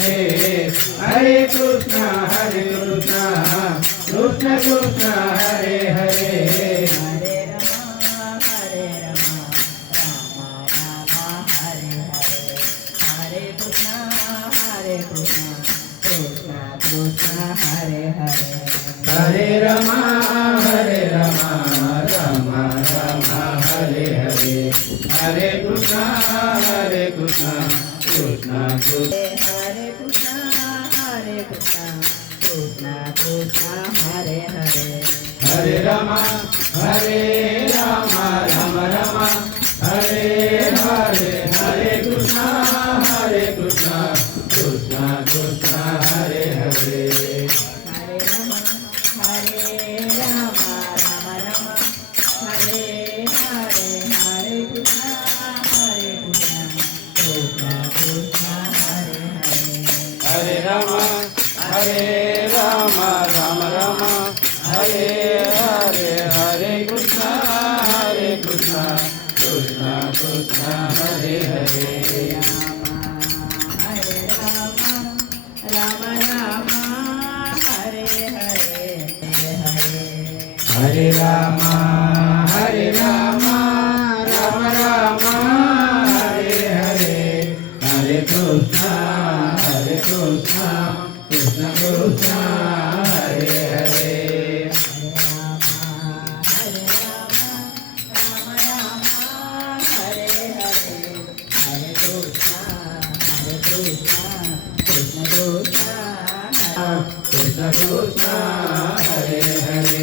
Hare, Hare Krishna, Krishna Krishna, Hare Hare, Hare Rama, Hare Rama, Rama Rama, Hare Hare, Hare Krishna, Krishna Krishna. Hare Rama, Hare Rama, Rama Rama, Hare Hare, Hare Krishna, Krishna Krishna, Hare Hare. Hare Rama, Hare Rama, Rama Rama, Hare Hare, Hare Krishna, Krishna Hare Hare. Hare Rama, Hare Rama, Rama Rama, Hare Hare, Hare Krishna, Krishna Krishna, Hare Hare. Hare Rama, Rama Rama, Hare Hare, Hare Rama, Hare Rama, Rama Rama, Hare Hare, Hare Krishna, Krishna Krishna, Hare Hare. Krishna Krishna, Hare Hare.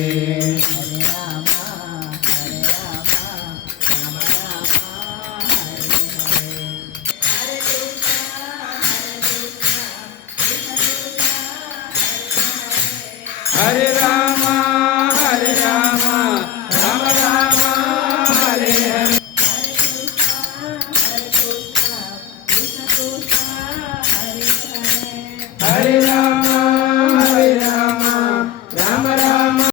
Hare Rama.